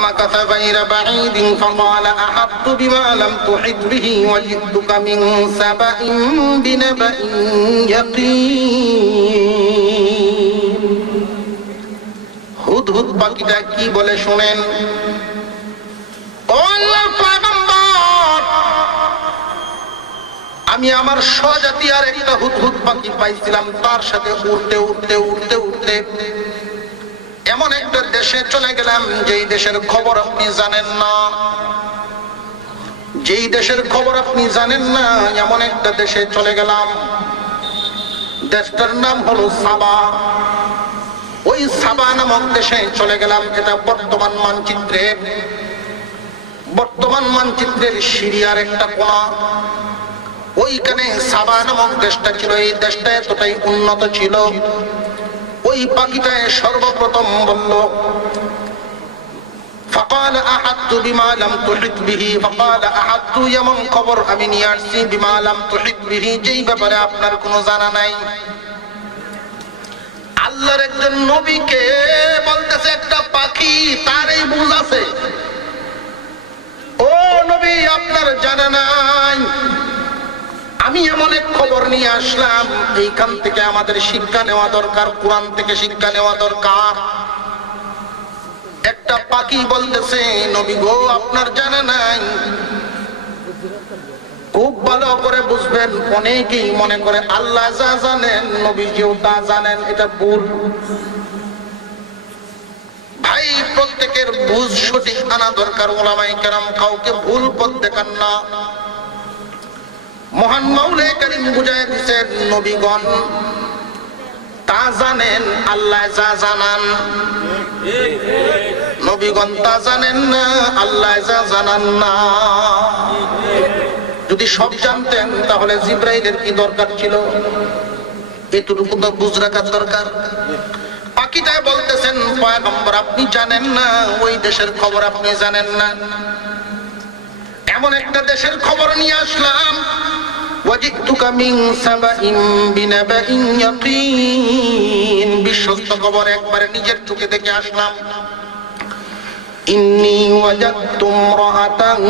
فمكث غير بعيد فقال أحطت بما لم تحط به وجئتك من سبأ بنبأ يقين হুদহুদ পাখিটা কি বলে শুনেন। আমি আমার স্বজাতি আর একটা হুদহুদ পাখি পাইছিলাম, তার সাথে উড়তে উড়তে উড়তে উড়তে এমন একটা দেশে চলে গেলাম যেই দেশের খবর আপনি জানেন না, যেই দেশের খবর আপনি জানেন না, এমন একটা দেশে চলে গেলাম। দেশটার নাম হলো সাবা। ওই সাবা নামক দেশে চলে গেলাম। এটা বর্তমান মানচিত্রের সিরিয়ার একটা কোণা। ওইখানে সাবা নামক দেশটা ছিল। এই দেশটা এতটাই উন্নত ছিল। ওই পাখিটায় সর্বপ্রথম বলল فقال احط بما لم تحط به فقال احط এমন খবর আমি নিয়ে আসছি বিমা লাম তুহিত বিহি, যেই ব্যাপারে আপনার কোনো জানা নাই। আল্লাহর একজন নবীকে বলতেছে একটা পাখি, তার এই বুঝ আছে। ও নবী, আপনার জানা নাই, আমি এমন এক খবর নিয়ে আসলাম, এইখান থেকে আমাদের শিক্ষা নেওয়া দরকার, কোরআন থেকে শিক্ষা নেওয়া দরকার। একটা পাখি বলতেছে নবী গো, আপনার জানা নাই। খুব ভালো করে বুঝবেন, অনেকেই মনে করে আল্লাহ যা জানেন নবীজিও তা জানেন, এটা ভুল। ভাই, প্রত্যেকের বুঝ সঠিক আনা দরকার। ওলামায়ে কেরাম কাউকে ভুল পথ দেখান না। মহান মাওলা কারীম বুঝায় দিয়েছেন নবীগণ তা জানেন, আল্লাহ যা জানান। নবীগণ তা জানেন না, আল্লাহ যা জানান না। যদি সব জানতেন তাহলে জিবরাইলের কি দরকার ছিল? এতটুকু তো বুঝ রাখার দরকার। পাখিটায় বলতেছেন পয়গম্বর, আপনি জানেন না, ওই দেশের খবর আপনি জানেন না। এমন একটা দেশের খবর নিয়ে আসলাম। ওয়াজিতুকা মিন সাবাইন বিনাবাইন ইয়াকিন, বিশ্বস্ত খবর, একবারে নিজের চোখে দেখে আসলাম। ইন্নী ওয়াজাদতু ইমরাআতান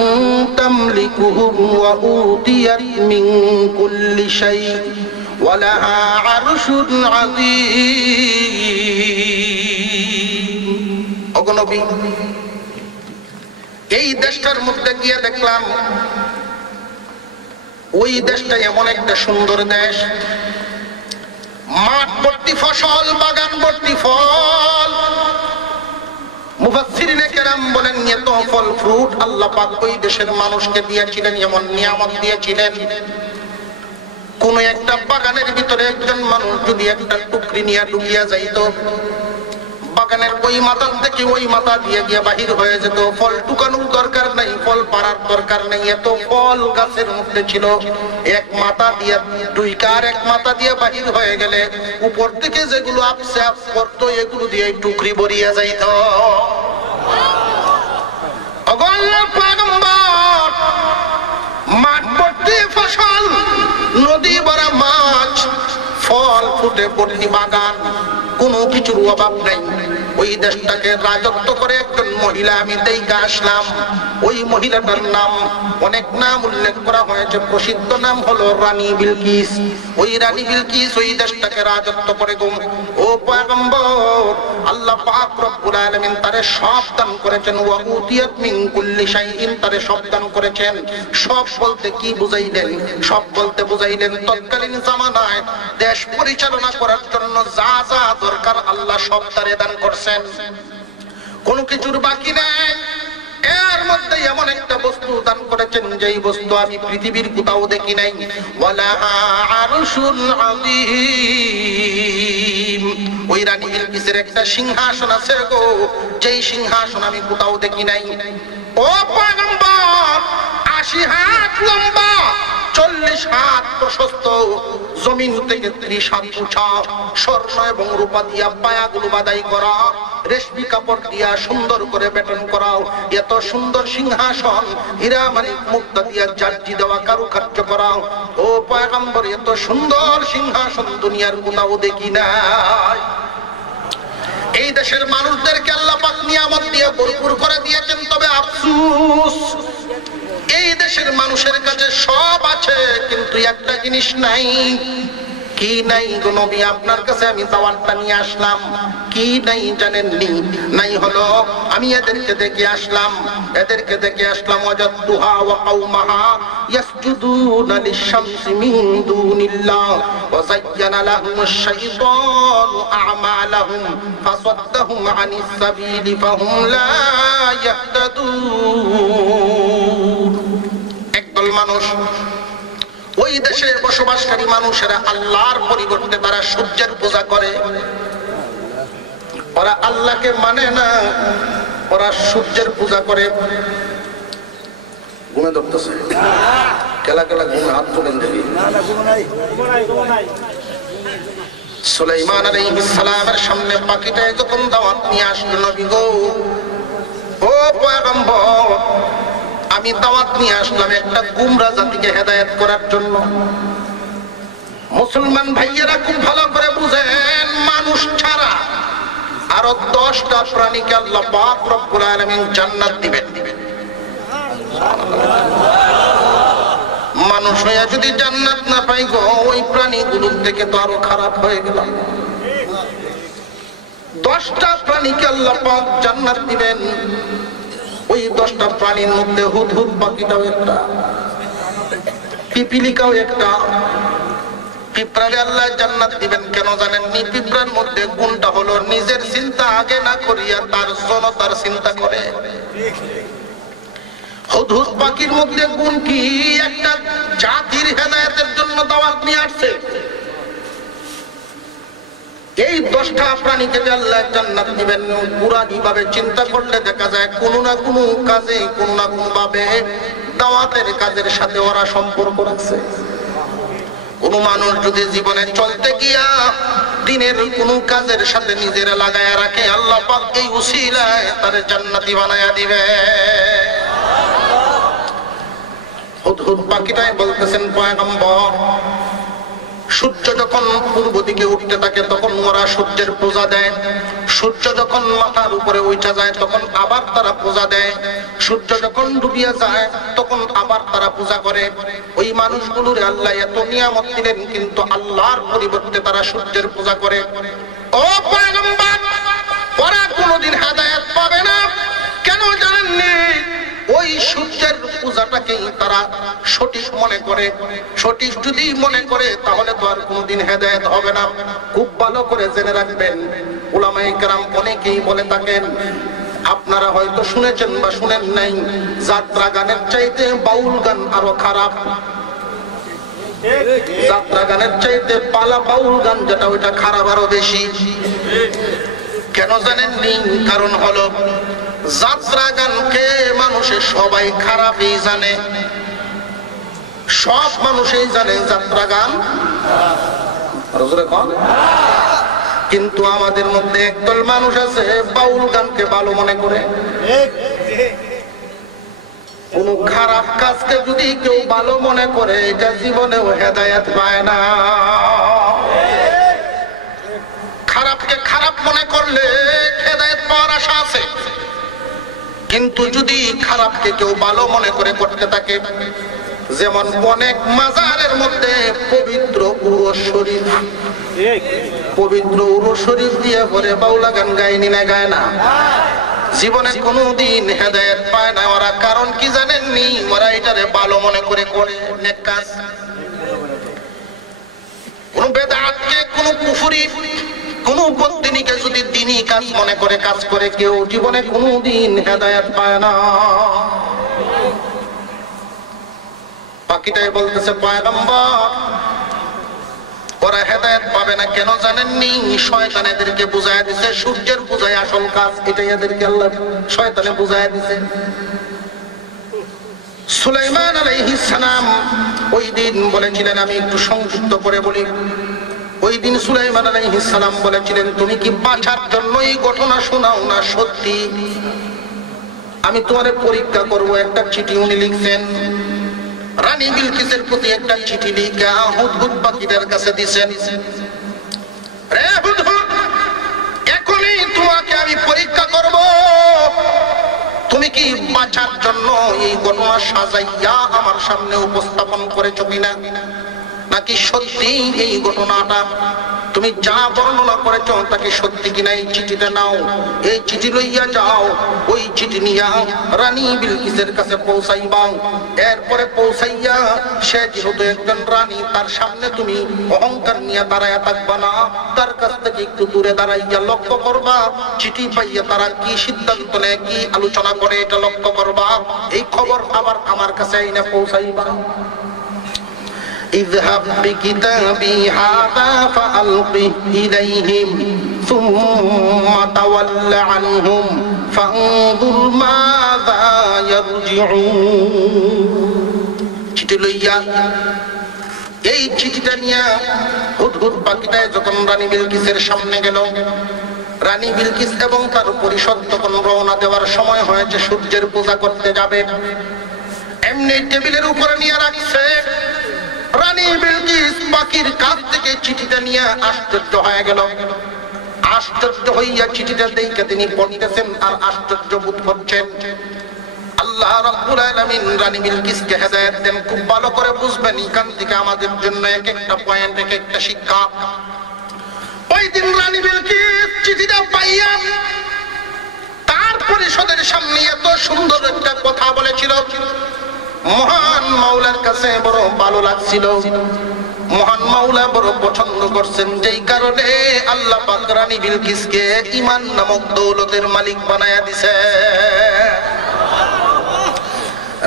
তামলিকুহুম ওয়া উতিয়াত মিন কুল্লি শাই ওয়া লাহা আরশুন আযীম। ওগো নবী, এই দেশটার মধ্যে গিয়ে দেখলাম ওই দেশটা এমন একটা সুন্দর দেশ, মাঠ ভর্তি ফসল, বাগান ভর্তি ফল। মুফাসসিরিনে কেরাম বলেন এত ফল ফ্রুট আল্লাহ পাক ওই দেশের মানুষকে দিয়েছিলেন, এমন নিয়ামত দিয়েছিলেন। কোন একটা বাগানের ভিতরে একজন মানুষ যদি একটা টুকরি নিয়ে ঢুকিয়া যাইতো, বাগানের ওই মাথা থেকে ওই মাথা দিয়ে গিয়ে বাহির হয়ে যেত। ফল টুকানোর দরকার নাই, ফল পাড়ার দরকার নাই, এত ফল গাছের মধ্যে ছিল। এক মাথা দিয়ে দুইকার এক মাথা দিয়ে বাহির হয়ে গেলে উপর থেকে যেগুলো আপসে আপ করতো এগুলো দিয়ে টুকরি ভরিয়া যাইত। মাঠ ভর্তি ফসল, নদী ভরা মাছ, ফল ফুটে ভর্তি বাগান, কোনো কিছুর অভাব নাই। ওই দেশটাকে রাজত্ব করে একজন মহিলা আমি দেখে আসলাম। ওই মহিলাটার নাম, অনেক নাম উল্লেখ করা হয়েছে, প্রসিদ্ধ নাম হলো রানী বিলকিস। ওই রানী বিলকিস ওই দেশটাকে রাজত্ব করে। ও পয়গম্বর, আল্লাহ পাক রব্বুল আলামিন তারে সব দান করেছেন। ওয়া উতিয়াত মিন কুল্লি শাইইন, তারে সব দান করেছেন। সব বলতে কি বুঝাইলেন? সব বলতে বুঝাইলেন তৎকালীন জামানায় দেশ পরিচালনা করার জন্য যা যা দরকার আল্লাহ সব তারে দান করছেন, কোনো কিছুর বাকি নাই। এর মধ্যে এমন একটা বস্তু দান করেছেন যেই বস্তু আমি পৃথিবীর কোথাও দেখি নাই। ওয়ালা আরশুন আযীম, ওই রানী বিলকিসের একটা সিংহাসন আছে গো, যেই সিংহাসন আমি কোথাও দেখি নাই। ও পয়গম্বর, 80 হাত লম্বা, 40 হাত প্রশস্ত, জমিন থেকে 30 হাত উঁচা, স্বর্ণ এবং রূপা দিয়া পায়াগুলো বাদাই করা, রেশমি কাপড় দিয়া সুন্দর করে বেটন করাও। এত সুন্দর সিংহাসন, হীরা মানিক মুক্তা দিয়া জার্জি দেওয়া কারুকার্য করাও। ও পয়গম্বর, এত সুন্দর সিংহাসন দুনিয়ার কোথাও দেখি নাই। এই দেশের মানুষদেরকে আল্লাহ পাক নিয়ামত দিয়ে ভরপুর করে দিয়েছেন। আফসোস, এই দেশের মানুষের কাছে সব আছে কিন্তু একটা জিনিস নাই। কি নাই গো নবী, আপনার কাছে আমি দাওয়াতটা নিয়ে আসলাম, কি নাই জানেননি? নাই হলো আমি এদেরকে দেখে আসলাম ওয়াজাদতুহা ওয়া কওমাহা ইয়াসজুদুনা লিশ-শামসি মিন দুনিল্লাহ ওয়া যায়্যানা লাহুমুশ শাইতানু আ'মালাহুম ফাসাদ্দাহুম আনিস সাবিলি ফাহুম লা ইয়াহতাদুন। একদল মানুষ, ওই দেশে বসবাসকারী মানুষেরা আল্লাহর পরিবর্তে তারা সূর্যের পূজা করে। ওরা আল্লাহকে মানে না, ওরা সূর্যের পূজা করে। ঘুমে ধরতেছে কেলা কেলা ঘুমে হাত তুলেন দেখি। সুলাইমান আলাইহিস সালামের সামনে পাখিটা যখন দাওয়াত নিয়ে আসলো, নবী গো, ও পয়গম্বর, আমি দাওয়াত নিয়ে আসলাম একটা গুমরা জাতিকে হেদায়েত করার জন্য। মুসলমান ভাইয়েরা খুব ভালো করে বুঝেন, মানুষ ছাড়া আরো 10টা প্রাণীকে আল্লাহ পাক রব্বুল আলামিন জান্নাত দিবেন। মানুষ হয়ে যদি জান্নাত না পাই গো, ওই প্রাণীগুলোর থেকে তো আরো খারাপ হয়ে গেল। 10টা প্রাণীকে আল্লাহ পাক জান্নাত দিবেন। ওই 10টা প্রাণীর মধ্যে হুদহুদ পাখিটাও একটা, পিপিলিকাও একটা। পিঁপড়াকে আল্লাহ জান্নাত দিবেন কেন জানেননি? পিঁপড়ার মধ্যে গুণটা হলো নিজের চিন্তা আগে না করিয়া তার জনতার চিন্তা করে। হুদহুদ পাখির মধ্যে গুণ কি? একটা জাতির হেদায়েতের জন্য দাওয়াত নিয়ে আসছে। এই 10টা প্রাণীকে যে আল্লাহ জান্নাত দিবেন, পুরানি ভাবে চিন্তা করলে দেখা যায় কোনো না কোনো কাজে, কোনো না কোনো ভাবে দাওয়াতের কাজের সাথে ওরা সম্পর্ক রাখছে। কোন মানুষ যদি জীবনে চলতে গিয়া দিনের কোন কাজের সাথে নিজেরা লাগায়া রাখে, আল্লাহ পাক এই উসিলায় তার জান্নাতি বানায়া দিবে। হুদহুদ পাখিটাই বলতেছেন, পয়গম্বর, সূর্য যখন পূর্ব দিকে উঠতে থাকে তখন ওরা সূর্যের পূজা দেয়। সূর্য যখন মাথার উপরে উঠে যায় তখন আবার তারা পূজা দেয়। সূর্য যখন ডুবিয়া যায় তখন আবার তারা পূজা করে। ওই মানুষগুলোর আল্লাহ এত নিয়ামত দিলেন, কিন্তু আল্লাহর পরিবর্তে তারা সূর্যের পূজা করে। ও পয়গম্বর, ওরা কোনোদিন হেদায়েত পাবে না। কেন জানেননি? ওই সূর্যের পূজাটাকেই তারা সঠিক মনে করে। সঠিক যদি মনে করে তাহলে তো আর কোনোদিন হেদায়েত হবে না। খুব ভালো করে জেনে রাখবেন, উলামায়ে কেরাম অনেকেই বলে থাকেন, আপনারা হয়তো শুনেছেন বা শুনেন নাই, যাত্রা গানের চাইতে বাউল গান আরো খারাপ। যাত্রা গানের চাইতে পালা বাউল গান যেটা, ওইটা খারাপ আরো বেশি। কেন জানেননি? কারণ হলো যাত্রা গানকে মানুষের সবাই খারাপই জানে, সব মানুষই জানে যাত্রা গান। কিন্তু আমাদের মধ্যে একদল মানুষ আছে বাউল গানকে ভালো মনে করে। কোন খারাপ কাজকে যদি কেউ ভালো মনে করে, এটা জীবনেও হেদায়েত পায় না। খারাপকে খারাপ মনে করলে হেদায়েত পাওয়ার আশা আছে, কিন্তু যদি খারাপকে কেউ ভালো মনে করে করতে থাকে, যেমন অনেক মাজারের মধ্যে পবিত্র উরুস শরীফ, পবিত্র উরুস শরীফ দিয়ে পরে বাউলা গান গায়নি না, গায় না, জীবনে কোনোদিন হেদায়েত পায় না ওরা। কারণ কি জানেননি? ওরা এটারে ভালো মনে করে করে নেক কাজ। কোন বেদাতকে, কোন কুফরি, কোন বদ্দিনীকে যদি দ্বীনি কাজ মনে করে কাজ করে কেউ, জীবনে কোনোদিন হেদায়েত পায় না। পাখিটাই বলতেছে, পয়গম্বর, ওরা হেদায়েত পাবে না। কেন জানেননি? শয়তান এদেরকে বুঝায় দিছে সূর্যের পূজায় আসল কাজ, এটাই এদেরকে আল্লাহ শয়তানে বুঝায় দিছে। সুলাইমান আলাইহিস সালাম ওই দিন বলেছিলেন, আমি একটু সংক্ষিপ্ত করে বলি, ওই দিন সুলাইমান আলাইহিস সালাম বলেছিলেন, তুমি কি বাঁচার জন্য এই ঘটনা শোনাও না সত্যি? আমি তোমারে পরীক্ষা করব। একটা চিঠি উনি লিখছেন, রানী বিলকিসের প্রতি একটা চিঠি লিখে হুদহুদ পাখিদের কাছে দিছেন। রে হুদহুদ, এখনই তোমাকে আমি পরীক্ষা করব। তুমি কি বাঁচার জন্য এই ঘটনা সাজাইয়া আমার সামনে উপস্থাপন করেছো কিনা, নাকি সত্যি এই ঘটনাটা তুমি যা বর্ণনা করেছো তাকে সত্যি কিনা এই চিঠিটা নাও, এই চিঠি লইয়া যাও, ওই চিঠি নিয়া রানী বিলকিসের কাছে পৌঁছাইবা। এরপরে পৌঁছাইয়া সে যেহেতু একজন রানী, তার সামনে তুমি অহংকার নিয়ে দাঁড়াইয়া থাকবা না, তার কাছ থেকে একটু দূরে দাঁড়াইয়া লক্ষ্য করবা চিঠি পাইয়া তারা কি সিদ্ধান্ত নেয়, কি আলোচনা করে, এটা লক্ষ্য করবা। এই খবর আবার আমার কাছে এনে পৌঁছাইবা। اذهب بكتابي هذا فألقه إليهم ثم تول عنهم فانظر ماذا يرجعون। চিঠি লইয়া এই চিঠিটা নিয়ে হুদহুদ পাখিটায় যখন রানী বিলকিসের সামনে গেল, রানী বিলকিস এবং তার পরিষদ তখন রওনা দেওয়ার সময় হয়েছে, সূর্যের পূজা করতে যাবে। এমনি টেবিলের উপরে নিয়ে রাখছে। রানী বিলকিস পাখির কাছ থেকে চিঠিটা নিয়ে আশ্চর্য হয়ে গেল। আশ্চর্য হইয়া চিঠিটা দেখে তিনি পড়তেছেন আর আশ্চর্য বোধ করছেন। আল্লাহ রাব্বুল আলামিন রানী বিলকিসকে হেদায়েত দেন, খুব ভালো করে বুঝবেন। এখান থেকে আমাদের জন্য এক একটা পয়েন্ট, এক একটা শিক্ষা। ওই দিন রানী বিলকিস চিঠিটা পাইয়া তার পরিষদের সামনে এত সুন্দর একটা কথা বলেছিল, মহান মাওলার কাছে বড় ভালো লাগছিল। মহান মাওলা বড় পছন্দ করছেন, যেই কারণে আল্লাহ পাক রানী বিলকিসকে ঈমান নামক দৌলতের মালিক বানায়া দিছে।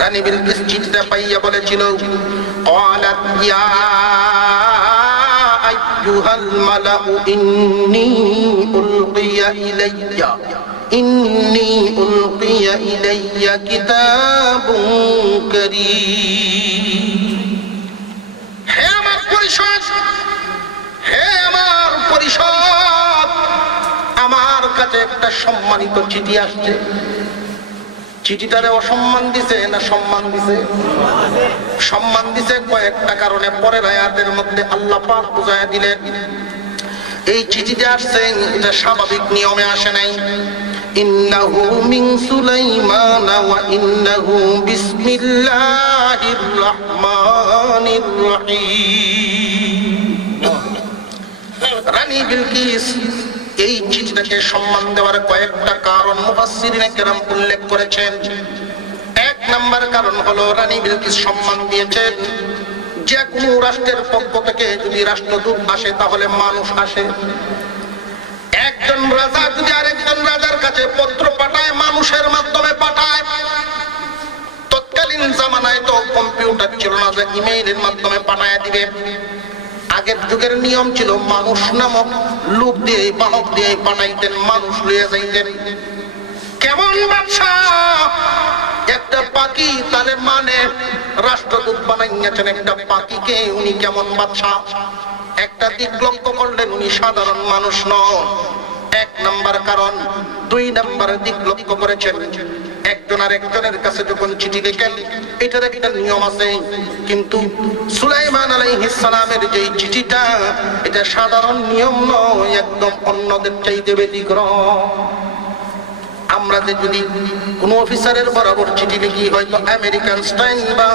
রানী বিলকিস চিঠিটা পাইয়া বলেছিল, ক্বালাত ইয়া আইয়ুহাল মালাউ ইন্নী উলকিয়া ইলাইয়া কিতাবুন কারীম। হে আমার পরিষদ, হে আমার পরিষদ, আমার কাছে একটা সম্মানিত চিঠি আসছে। চিঠিটারে অসম্মান দিছে না সম্মান দিছে? সম্মান দিছে কয়েকটা কারণে। পরের আয়াতের মধ্যে আল্লাহ পাক বুঝায়া দিলেন, এই চিঠিটা আসছে এটা স্বাভাবিক নিয়মে আসে নাই। ইন্নাহু মিন সুলাইমান ওয়া ইন্নাহু বিসমিল্লাহির রহমানির রহিম। রানী বিলকিস এই চিঠিটাকে সম্মান দেওয়ার কয়েকটা কারণ মুফাসসিরিনে কেরাম উল্লেখ করেছেন। এক নাম্বার কারণ হলো রানী বিলকিস সম্মান দিয়েছেন, যে কোনো রাষ্ট্রের পক্ষ থেকে যদি রাষ্ট্রদূত আসে তাহলে মানুষ আসে। একজন রাজা যদি আরেকজন রাজার কাছে পত্র পাঠায়, মানুষের মাধ্যমে পাঠায়। তৎকালীন জামানায় তো কম্পিউটার ছিল না যে ইমেইলের মাধ্যমে পাঠায় দিবে। আগের যুগের নিয়ম ছিল মানুষ নামক লোক দিয়ে, বাহক দিয়ে পাঠাইতেন, মানুষ লইয়া যাইতেন। কেমন বাদশাহ, একটা পাখি তারে মানে রাষ্ট্রদূত বানাইয়াছেন একটা পাখিকে, উনি কেমন বাদশাহ? একটা দিক লক্ষ্য করলেন, উনি সাধারণ মানুষ নন, এক নাম্বার কারণ। দুই নাম্বার দিক লক্ষ্য করেছেন, একজন আর একজনের কাছে যখন চিঠি লেখেন এটার একটা নিয়ম আছে, কিন্তু সুলাইমান আলাইহিস সালামের যে চিঠিটা এটা সাধারণ নিয়ম নয়, একদম অন্যদের চাইতে ব্যতিক্রম। আমরা যে যদি কোন অফিসারের বরাবর চিঠি লিখি, হয়তো আমেরিকান স্টাইল বা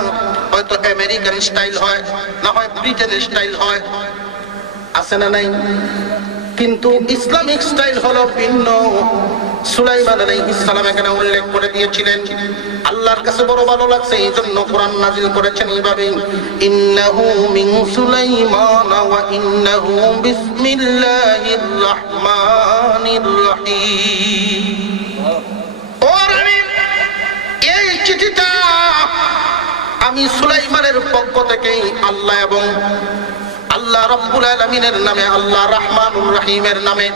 হয়তো আমেরিকান স্টাইল হয়, না হয় ব্রিটেনের স্টাইল হয়, আছে না নাই? কিন্তু ইসলামিক স্টাইল হলো ভিন্ন। সুলাইমান আলাইহিস সালাম এখানে উল্লেখ করে দিয়েছিলেন, আল্লাহর কাছে বড় ভালো লাগছে, এই জন্য কোরআন নাজিল করেছেন এইভাবে, ইন্নাহু মিন সুলাইমান ওয়া ইন্নাহু বিসমিল্লাহির রহমানির রহিম। এই চিঠিটা আমি সুলাইমানের পক্ষ থেকে আল্লাহ এবং আল্লাহ রাব্বুল আলামিনের নামে, আল্লাহ রহমানুর রহিমের নামে,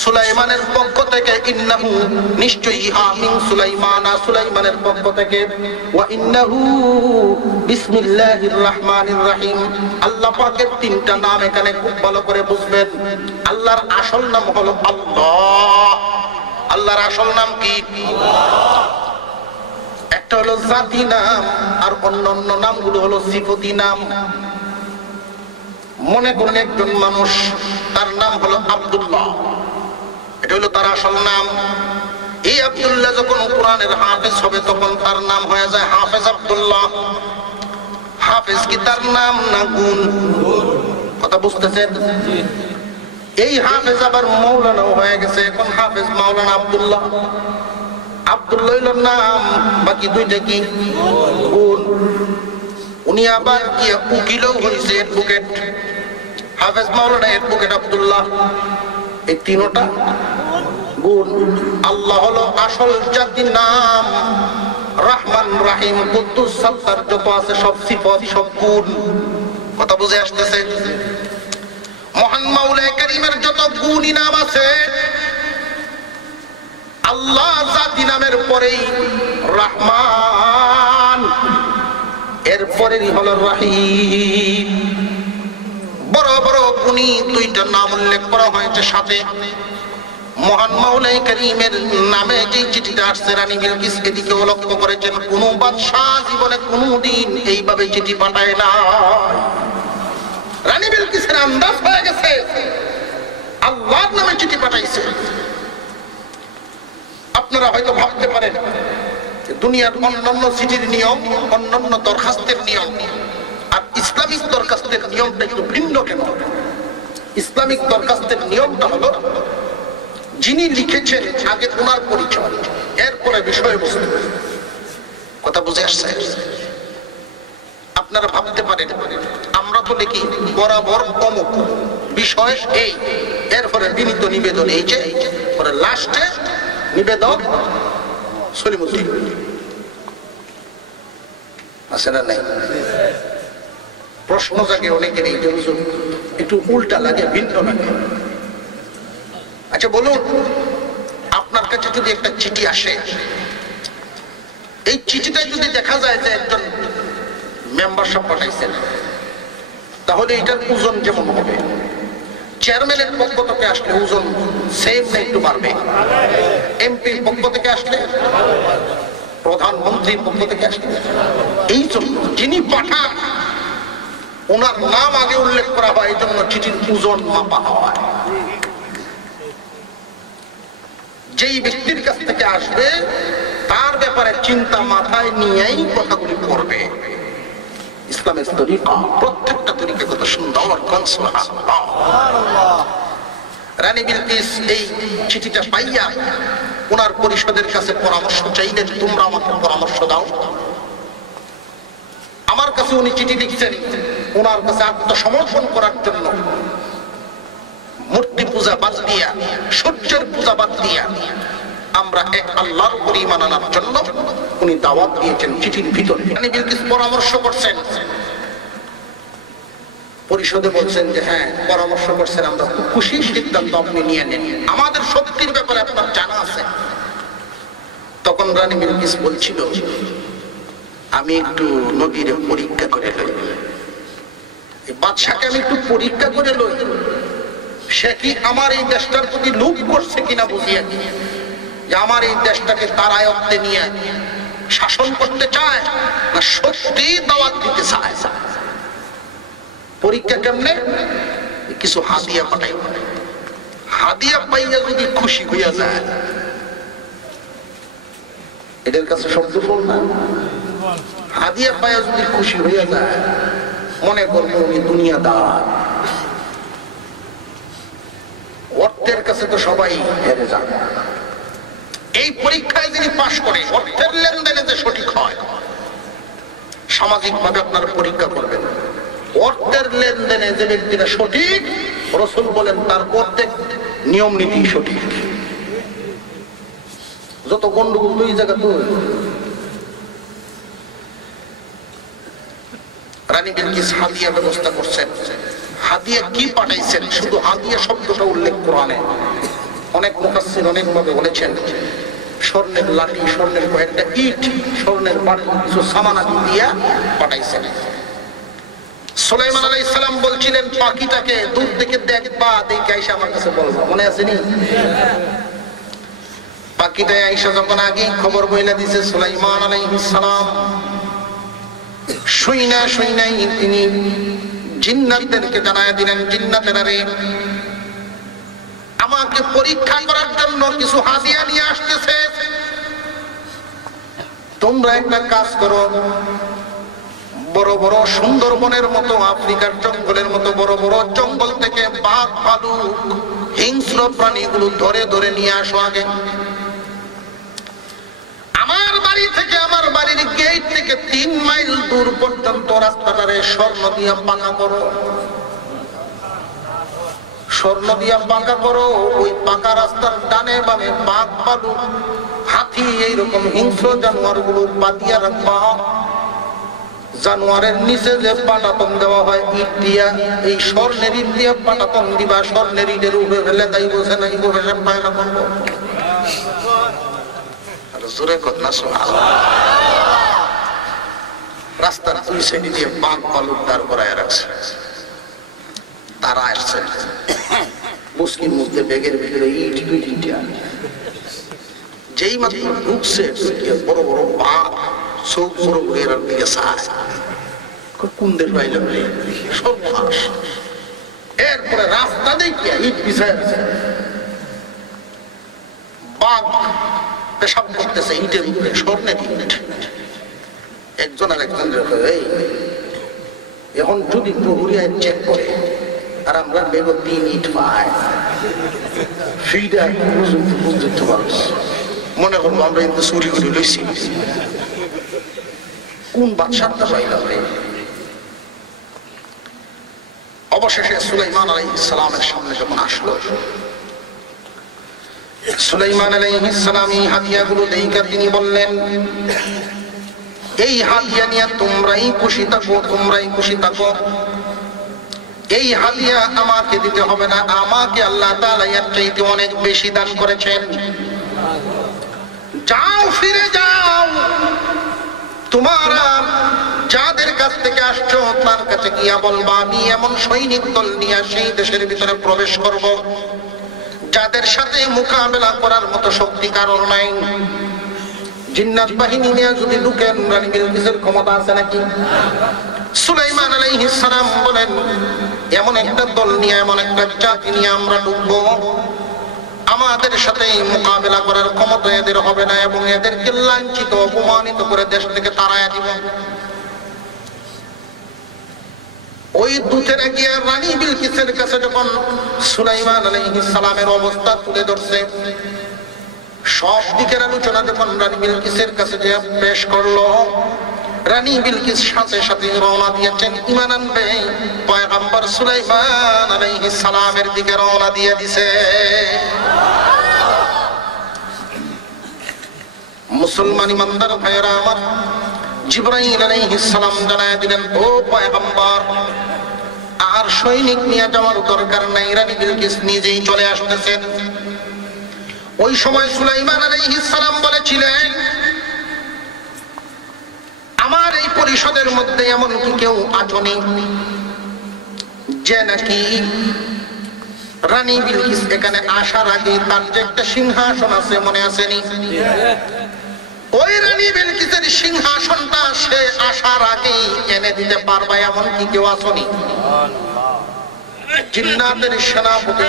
সুলাইমানের পক্ষ থেকে, ইন্নাহু নিশ্চয়ই, ইহা মিন সুলাইমানা সুলাইমানের পক্ষ থেকে, ওয়া ইন্নাহু বিসমিল্লাহির রহমানির রহিম। আল্লাহ পাকের তিনটা নাম এখানে খুব ভালো করে বুঝবেন। আল্লাহর আসল নাম হলো আল্লাহ। আল্লাহর আসল নাম কি? একটা হলো জাতি নাম, আর অন্যান্য নামগুলো হলো সিফতি নাম। মনে করুন একজন মানুষ, তার নাম হলো আব্দুল্লাহ, এটা হলো তার আসল নাম। এই আব্দুল্লাহ যখন কোরআনের হাফেজ হবে তখন তার নাম হয়ে যায় হাফেজ আব্দুল্লাহ। হাফেজ কি তার নাম না গুণ? কথা বুঝতেছেন? এই হাফেজ আবার মাওলানা হয়ে গেছে, এখন হাফেজ মাওলানা আব্দুল্লাহ। আব্দুল্লাহর নাম, বাকি দুইটা কি গুণ। উনি আবার কি উকিলও হয়েছে, অ্যাডভোকেট। হাফেজ মাওলানা, অ্যাডভোকেট আব্দুল্লাহ, এই তিনটা গুণ। আল্লাহ হলো আসল জাতির নাম, রহমান রাহিম কুদ্দুস সাত্তার যত আছে সব সিফাত সব গুণ। কথা বুঝে আসতেছে? মহান মাওলানা কারীমের যত গুণী নাম আছে, আল্লাহ জাতি নামের পরেই রহমান, এরপরেই হলো রহিম। বড় বড় গুণী দুইটা নাম উল্লেখ করা হয়েছে সাথে। মহান মাওলানা কারীমের নামে যে চিঠিটা আসছে, রানী বিলকিস এদিকে লক্ষ্য করেছেন, কোন বাদশাহ জীবনে কোনদিন এইভাবে চিঠি পাঠায় না। রানী বিলকিসের আন্দাজ হয়ে গেছে আল্লাহর নামে চিঠি পাঠাইছে। আপনারা হয়তো ভাবতে পারেন দুনিয়ার অন্যান্য চিঠির নিয়ম, অন্যান্য দরখাস্তের নিয়ম আর ইসলামিক দরখাস্তের নিয়মটা একটু ভিন্ন কেন? ইসলামিক দরখাস্তের নিয়মটা হলো যিনি লিখেছেন আগে ওনার পরিচয়, এরপরে বিষয়বস্তু। কথা বুঝে আসছে? আপনারা ভাবতে পারেন আমরা তো লিখি বরাবর অমুক বিষয় এই, এরপরে বিনীত নিবেদন এই, যে পরে লাস্টে নিবেদক সলিমুদ্দিন আছে না নাই? প্রশ্ন জাগে অনেকের, এই একটু উল্টা লাগে, ভিন্ন লাগে। আচ্ছা বলুন, আপনার কাছে যদি একটা চিঠি আসে, এই চিঠিটাই যদি দেখা যায় যে একজন মেম্বার সাহেব পাঠাইছেন, তাহলে এটার ওজন যেমন হবে, চেয়ারম্যানের পক্ষ থেকে আসলে ওজন সেম না একটু বাড়বে? এমপির পক্ষ থেকে আসলে, প্রধানমন্ত্রীর পক্ষ থেকে আসলে, এই জন্য যিনি পাঠান ওনার নাম আগে উল্লেখ করা হয়, এই জন্য চিঠির ওজন মাপা হয়। যেই ব্যক্তির কাছ থেকে আসবে তার ব্যাপারে চিন্তা মাথায় নিয়েই কথাগুলি করবে। ইসলামের তরিকা, প্রত্যেকটা তরিকা কত সুন্দর। রানী বিলকিস এই চিঠিটা পাইয়া ওনার পরিষদের কাছে পরামর্শ চাইলেন, তোমরা আমাকে পরামর্শ দাও। আমার কাছে উনি চিঠি লিখছেন ওনার কাছে আত্মসমর্পণ করার জন্য, মূর্তি পূজা বাদ দিয়া, সূর্যের পূজা বাদ দিয়া আমরা এক আল্লাহর উপর ঈমান আনার জন্য উনি দাওয়াত দিয়েছেন চিঠির ভিতরে। রানী বিলকিস পরামর্শ করছেন, পরিষদে বলছেন যে হ্যাঁ পরামর্শ করছেন, আমরা খুব খুশি, সিদ্ধান্ত আপনি নিয়ে নেন, আমাদের শক্তির ব্যাপারে আপনার জানা আছে। তখন রানী বিলকিস বলছিল, আমি একটু নবীর পরীক্ষা করে লই, বাদশাকে আমি একটু পরীক্ষা করে লই, সে কি আমার এই দেশটার প্রতি লোভ করছে কিনা বুঝিয়ে, যে আমার এই দেশটাকে তার আয়ত্তে নিয়ে শাসন করতে চায় না সত্যি দাওয়াত দিতে চায়। পরীক্ষা কেমনে? কিছু হাদিয়া পাঠাই, হাদিয়া পাইয়া যদি খুশি হইয়া যায়, এদের কাছে শব্দ বল না, হাদিয়া পাইয়া যদি খুশি হইয়া যায়, মনে করবো উনি দুনিয়াদার, অর্থের কাছে তো সবাই হেরে যায়। এই পরীক্ষায় যিনি পাশ করে, অর্থের লেনদেনে যে সঠিক হয়, সামাজিক ভাবে আপনারা পরীক্ষা করবেন, অর্থের লেনদেনে যে ব্যক্তিরা সঠিক, রাসূল বলেন তার প্রত্যেক নিয়ম নীতি সঠিক। যত গন্ডগোল দুই জায়গা তো। রানী বিলকিস হাদিয়া ব্যবস্থা করছেন। হাদিয়া কি পাঠাইছেন? শুধু হাদিয়া শব্দটা উল্লেখ কোরআনে, অনেক মুফাসসির অনেক ভাবে বলেছেন, স্বর্ণের লাঠি, স্বর্ণের কয়েকটা ইট, স্বর্ণের কিছু সামান দিয়া পাঠাইছেন। সুলাইমান আলাইহিস সালাম বলছিলেন পাখিটাকে দূর থেকে দেখবা, দেখে আইসা আমার কাছে বলবা, মনে আছে নি? পাখিটা আইসা যখন আগে খবর বইলা দিছে সুলাইমান আলাইহিস সালাম, শুইনাই তিনি জিন্নাতদেরকে জানায় দিলেন, জিন্নাতেরা রে, আমাকে পরীক্ষা করার জন্য কিছু হাদিয়া নিয়ে আসতেছে। তোমরা একটা কাজ করো, বড় বড় সুন্দরবনের মতো, আফ্রিকার জঙ্গলের মতো বড় বড় জঙ্গল থেকে বাঘ, ভালুক, হিংস্র প্রাণীগুলো ধরে ধরে নিয়ে আসো আগে। আমার বাড়ি থেকে, আমার বাড়ির গেট থেকে 3 মাইল দূর পর্যন্ত রাস্তাটারে স্বর্ণ দিয়া পাকা করো, স্বর্ণ দিয়া পাকা করো। ওই পাকা রাস্তার ডানে বামে বাঘ, ভালুক, হাতি, এইরকম হিংস্র জানোয়ার গুলো বাঁধিয়া রাখবা। জানোয়ারের নিচে যে পাটাতন দেওয়া হয় ইট দিয়া, এই স্বর্ণের ইট দিয়া পাটাতন দিবা। স্বর্ণের ইটের উপরে ফেলে তাই বসে নাই বসে পায়না করবো। রাস্তার 2 সাইডে দিয়ে বাঘ, ভালুক দাঁড় করায় রাখছে। তারা আসছে মুসকির মধ্যে ব্যাগের ভিতরে ইট 2-3টা। যেই মাত্র ঢুকছে বড় বড় বাঘ চোখ বড় বড় এর দিকে চায়, কোন দেশ পাইলাম রে, সর্বনাশ। এরপরে রাস্তা দেখিয়া ইট বিছায় বাঘ পেশাব করতেছে ইটের উপরে, স্বর্ণের ইট। একজন আর একজন এখন যদি প্রহরী চেক করে আর আমরা বেগ 3 ইট পাই, ফিটা পর্যন্ত মানুষ মনে করবো আমরা কিন্তু চুরি করে লইছি। কোন বাদশাহটা পাইলাম রে। অবশেষে সুলাইমান আলাইহিস সালামের সামনে যখন আসলো, সুলাইমান আলাইহিস সালাম এই হাদিয়াগুলো দেইকা তিনি বললেন, এই হাদিয়া নিয়ে তোমরাই খুশি থাকো, তোমরাই খুশি থাকো। এই হাদিয়া আমাকে দিতে হবে না, আমাকে আল্লাহ তাআলা এর চাইতে অনেক বেশি দান করেছেন। যাও, ফিরে যাও, তোমরা যাদের কাছ থেকে আসছো তার কাছে গিয়া বলবা আমি এমন সৈনিক দল নিয়ে সেই দেশের ভিতরে প্রবেশ করব যাদের সাথে মোকাবেলা করার মতো শক্তি কারণ নাই। জিন্নাত বাহিনী নিয়ে যদি ঢুকেন, রানী বিলকিসের ক্ষমতা আছে নাকি? সুলাইমান আলাইহিস সালাম বলেন, এমন একটা দল নিয়ে, এমন একটা জাতি নিয়ে আমরা ঢুকবো, আমাদের সাথে মোকাবেলা করার ক্ষমতা এদের হবে না এবং এদেরকে লাঞ্ছিত, অপমানিত করে দেশ থেকে তাড়াইয়া দিব। ওই দূতেরা গিয়ে রানী বিলকিসের কাছে যখন সুলাইমান আলাইহিস সালামের অবস্থা তুলে ধরছে, সব দিকের আলোচনা যখন রানী বিলকিসের কাছে যে পেশ করলো, রানী বিলকিস সাথে সাথে রওনা দিয়েছেন ঈমান আনবে পয়গম্বর সুলাইমান আলাইহিস সালামের দিকে রওনা দিয়ে দিছে। মুসলমান ইমানদার ভাইরা আমার, জিবরাইল আলাইহিস সালাম জানায় দিলেন, ও পয়গম্বর, আর সৈনিক নিয়ে যাওয়ার দরকার নাই, রানী বিলকিস নিজেই চলে আসতেছেন। ওই সময় সুলাইমান আলাইহিস সালাম বলেছিলেন, আমার এই পরিষদের মধ্যে এমন কি কেউ আছেন যে নাকি রানী বিলকিস এখানে আসার আগে তার যে একটা সিংহাসন আছে, মনে আসেনি? ওই রানী বিলকিসের সিংহাসনটা সে আসার আগে এনে দিতে পারবে এমন কি কেউ আসেনি? জিন্নাতের সেনাপতি,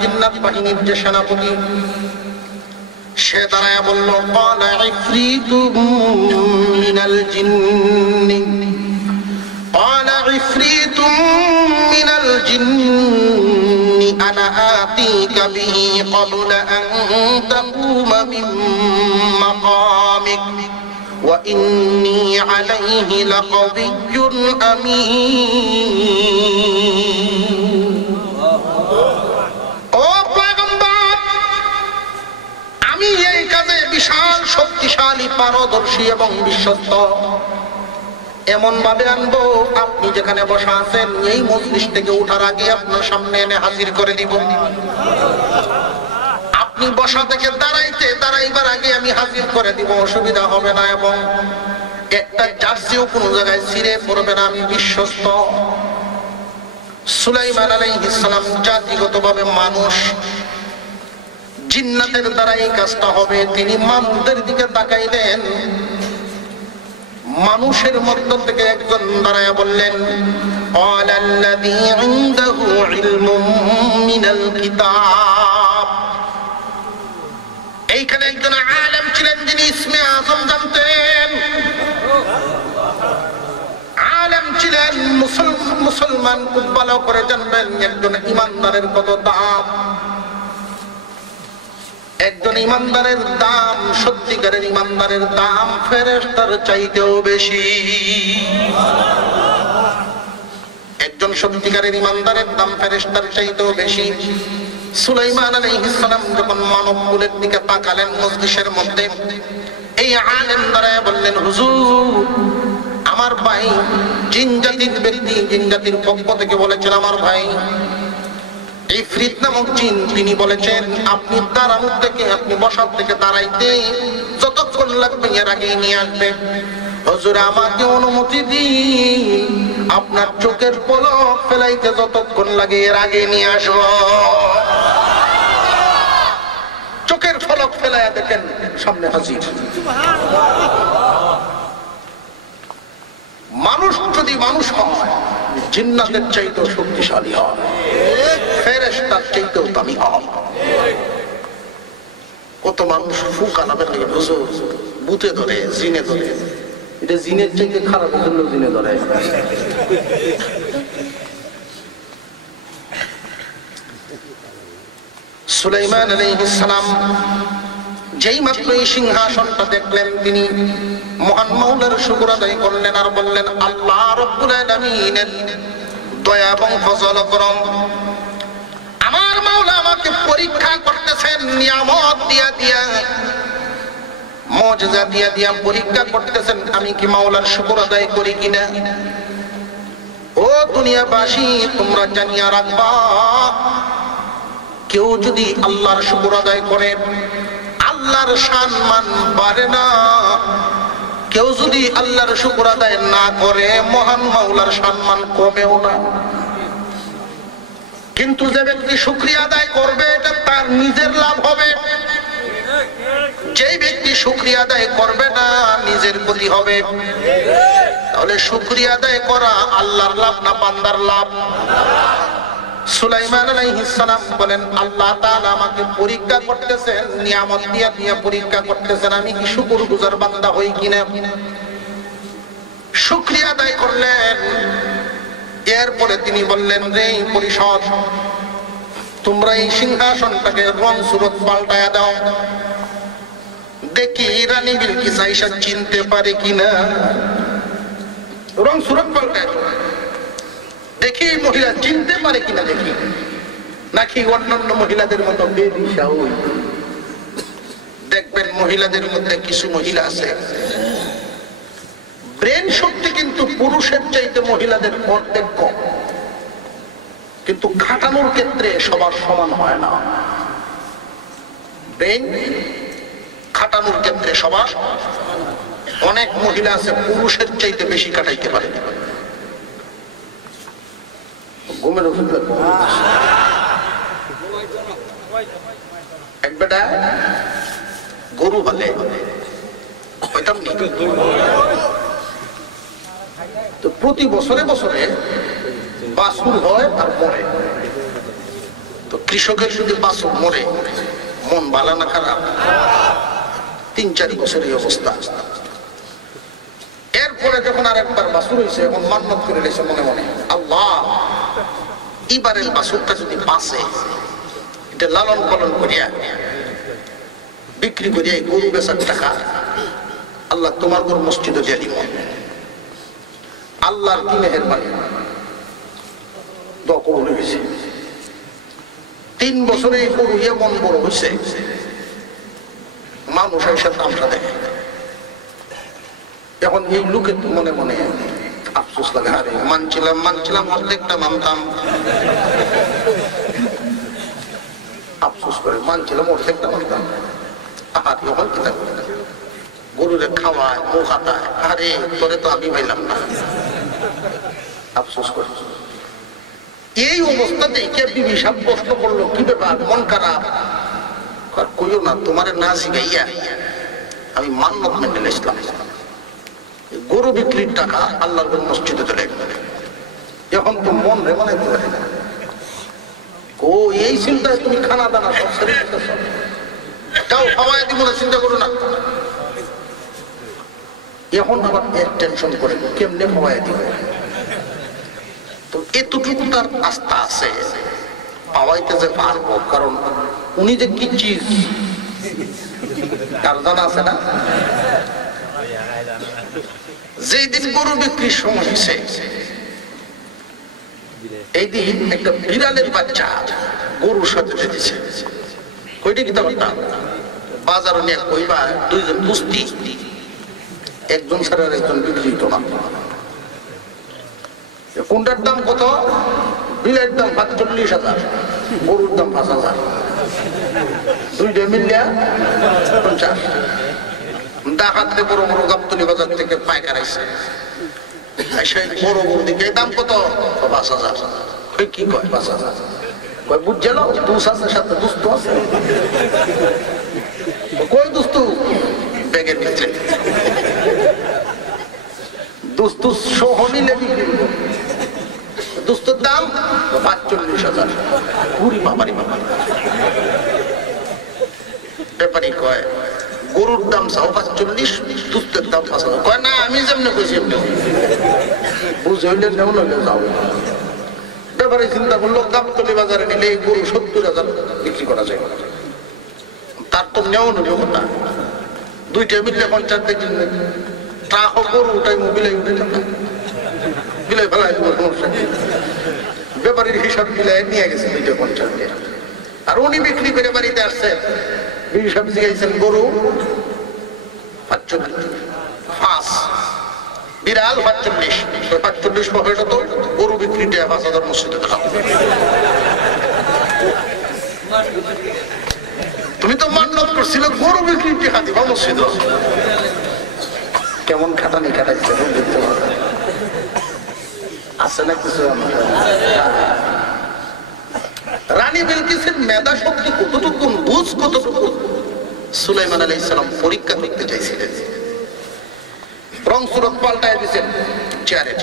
জিন্নাত বাহিনীর যে সেনাপতি, সে দাঁড়ায় বলল, ক্বালা ইফরিতুম মিনাল জিন্নি, ক্বালা ইফরিতুম মিনাল জিন্নি আনা আতিকা বিহি ক্বাবলা আন তাকুমা মিন মাকামিক ওয়া ইন্নী আলাইহি লাকাবিয়্যুন আমিন। বিশাল শক্তিশালী, পারদর্শী এবং বিশ্বস্ত, এমন ভাবে আনবো আপনি যেখানে বসা আছেন এই মজলিস থেকে উঠার আগে আপনার সামনে এনে হাজির করে দিব। আপনি বসা থেকে দাঁড়াইবার আগে আমি হাজির করে দিব, অসুবিধা হবে না এবং একটা জার্সিও কোনো জায়গায় ছিঁড়ে পড়বে না, আমি বিশ্বস্ত। সুলাইমান আলাইহিস সালাম জাতিগতভাবে মানুষ, জিন্নাতের দ্বারা এই কাজটা হবে। তিনি মানুষদের দিকে তাকাইলেন, মানুষের মধ্য থেকে একজন দাঁড়ায় বললেন, ক্বালাল্লাযী ইনদাহু ইলমুম মিনাল কিতাব এইখানে একজন আলেম ছিলেন যিনি ইসমে আজম জানতেন, আলেম ছিলেন, মুসলমান খুব ভালো করে জানবেন একজন ইমানদারের কত দাম। একজন ইমানদারের দাম, সত্যিকারের ইমানদারের দাম ফেরেশতার চাইতেও বেশি। একজন সত্যিকারের ইমানদারের দাম ফেরেশতার চাইতেও বেশি। সুলাইমান আলাইহিস সালাম যখন মানব কুলের দিকে তাকালেন মজলিসের মধ্যে, এই আলেম দাঁড়ায় বললেন, হুজুর আমার ভাই জিন জাতির ব্যক্তি, জিন জাতির পক্ষ থেকে বলেছেন আমার ভাই ইফরিত নামক জিন, তিনি বলেছেন আপনি দাঁড়ানোর থেকে, আপনি বসার থেকে দাঁড়াইতে যতক্ষণ লাগবে এর আগে নিয়ে আসবে। হুজুর আমাকে অনুমতি দিন, আপনার চোখের পলক ফেলাইতে যতক্ষণ লাগে এর আগে নিয়ে আসবো। চোখের পলক ফেলাইয়া দেখেন সামনে হাজির। মানুষ যদি মানুষ হয় জিন্নাতের চাইতেও শক্তিশালী হয়, ফেরেশতার চাইতেও দামি হয়। কত মানুষ ফুক আনাবেন লাগে হুজুর, বুতে ধরে, জিনে ধরে, এটা জিনের চাইতে খারাপ জন্য জিনে ধরে। সুলাইমান আলাইহিস সালাম যেই মাত্র এই সিংহাসনটা দেখলেন, তিনি মহান মাওলার শুকর আদায় করলেন আর বললেন, আল্লাহ রাব্বুল আলামিনের দয়া এবং ফজল করম, আমার মাওলা আমাকে পরীক্ষা করতেছেন, নিয়ামত দিয়া দিয়া, মুজিজা দিয়া দিয়া পরীক্ষা করতেছেন, আমি কি মাওলার শুকর আদায় করি কিনা। ও দুনিয়াবাসী, তোমরা জানিয়া রাখবা, কেউ যদি আল্লাহর শুকর আদায় করে আল্লাহর সম্মান বাড়ে না, কেউ যদি আল্লাহর শুকর আদায় না করে মহান মাওলার সম্মান কমেও না। কিন্তু যে ব্যক্তি শুকরিয়া আদায় করবে এটা তার নিজের লাভ হবে, যেই ব্যক্তি শুকরিয়া আদায় করবে না নিজের ক্ষতি হবে। তাহলে শুকরিয়া আদায় করা আল্লাহর লাভ না বান্দার লাভ? সুলাইমান আলাইহিস সালাম বলেন, আল্লাহ তাআলা আমাকে পরীক্ষা করতেছেন, নিয়ামত দিয়া দিয়া পরীক্ষা করতেছেন, আমি কি শুকরগুজার বান্দা হই কিনা। শুকরিয়া আদায় করলেন। এরপরে তিনি বললেন, রে পরিষদ, তোমরা এই সিংহাসনটাকে রং সুরত পাল্টায়া দাও, দেখি রানী বিলকিস আয়েশা চিনতে পারে কিনা। রং সুরত পাল্টায় দেখি মহিলা চিনতে পারে কিনা, দেখি নাকি অন্যান্য মহিলাদের মতো বেদিশা হই। দেখবেন মহিলাদের মধ্যে কিছু মহিলা আছে ব্রেন শক্তি কিন্তু পুরুষের চাইতে মহিলাদের অর্ধেক কম, কিন্তু খাটানোর ক্ষেত্রে সবার সমান হয় না। ব্রেন খাটানোর ক্ষেত্রে সবার, অনেক মহিলা আছে পুরুষের চাইতে বেশি কাটাইতে পারে। ঘুমের ওষুধ এক বেটা গরু বলে তো প্রতি বছরে বছরে বাছুর হয় আর মরে। তো কৃষকের যদি বাছুর মরে মন ভালো না খারাপ? 3-4 বছর এই অবস্থা। এরপরে যখন আর একবার বাছুর হয়েছে, এখন মান্নত করে রয়েছে মনে মনে, আল্লাহ এবারের বাছুরটা যদি বাঁচে, এটা লালন পালন করিয়া বিক্রি করিয়া গরু বেচার টাকা আল্লাহ তোমার ঘর মসজিদে দিয়ে দিব। আল্লাহর কি মেহেরবানি, দোয়া কবুল হয়েছে। 3 বছরে এই গরু এমন বড় হয়েছে, মানুষ এসে তামসা দেখে। এখন এই লোকের মনে মনে আফসোস লাগে, আরে মানছিলাম অর্ধেকটা মানতাম, আফসোস করে মানছিলাম অর্ধেকটা মানতাম। আর এখন কি থাকবে, গরুরে খাওয়ায় মুখ হাতায়, আরে তোরে তো আমি পাইলাম না, আফসোস করে। এই অবস্থাতেই কে বিবি সাহেব প্রশ্ন করলো, কি ব্যাপার, মন খারাপ? কইও না, তোমার না শিখাইয়া আমি মান্নত মেনে ইসলাম। গরু বিক্রির টাকা আল্লাহর মসজিদে চলে গেল। এখন তো মন রে বানাইতে পারি না। ও এই চিন্তায় তুমি খানা দানা সব ছেড়ে দিতেছ। যাও খাওয়াই দিব না, চিন্তা করো না। এখন আবার টেনশন করে কেমনে খাওয়াই দিব। তো এতটুকু তার আস্থা আছে পাওয়াইতে যে পারবো, কারণ উনি যে কি চিজ তার জানা আছে না। যেই দিন গরু বিক্রির সময় হয়েছে, এই দিন একটা বিড়ালের বাচ্চা গরুর সাথে দিয়েছে। কইটা কি তার বাজারে নিয়ে কইবা দুইজন দুস্তি, একজন ছাড়া একজন বিক্রি হতো না। কোনটার দাম কত? বিলের দাম ৪৫,০০০, গরুর দাম ৫,০০০, দুইটা মিলিয়া ৫০। ডাকাতে বড় বড় গাবতলী বাজার থেকে পাইকার আইছে, সেই বড় বড় দিকে দাম কত? ৫,০০০। কি কয় ৫,০০০? কয় বুঝছে না, দুস আছে সাথে দুস্থ আছে। কই দুস্থ? ব্যাগের ভিতরে দুস্থ সহ নিলে বিক্রি করবো। দুস্থর দাম ৪৫,০০০। ঘুরি বাবারি বাবা। ব্যাপারী কয় গরুর দাম ৪৫, দুস্থের দাম ৫,০০০। কয় না, আমি যেমনি কইছি এমনি বুঝ হইলে নেও নইলে যাও। ব্যাপারে চিন্তা করলো গাবতলী বাজারে নিলে এই গরু ৭০,০০০ বিক্রি করা যায়। তার তো নেও নইল না, দুইটা মিললে ৫০ দেখি ট্রাক গরু উঠাই বিলাই উঠে না, বিলাই ফেলাই দেবো, সমস্যা। ব্যাপারীর হিসাব মিলাই নিয়ে গেছে ২৫০। আর উনি বিক্রি করে বাড়িতে আসছেন, হিসাব জিগাইছেন গরু ৪৫, বিড়াল ৪৫। ৪৫ পয়সা তো গরু বিক্রিটা ৫,০০০ মসজিদে দেখাও। তুমি তো মান্যত করছিল গরু বিক্রি টাকা দিবা মসজিদে। কেমন খাটানি খাটাইছে দেখতে পাবে, আছে না কিছু। রানী বিলকিসের মেধা শক্তি কতটুকু, বুঝ কতটুকু, সুলাইমান আলাইহিস সালাম পরীক্ষা করতে চাইছিলেন। রং সুরত পাল্টায় দিয়েছেন চেয়ারে।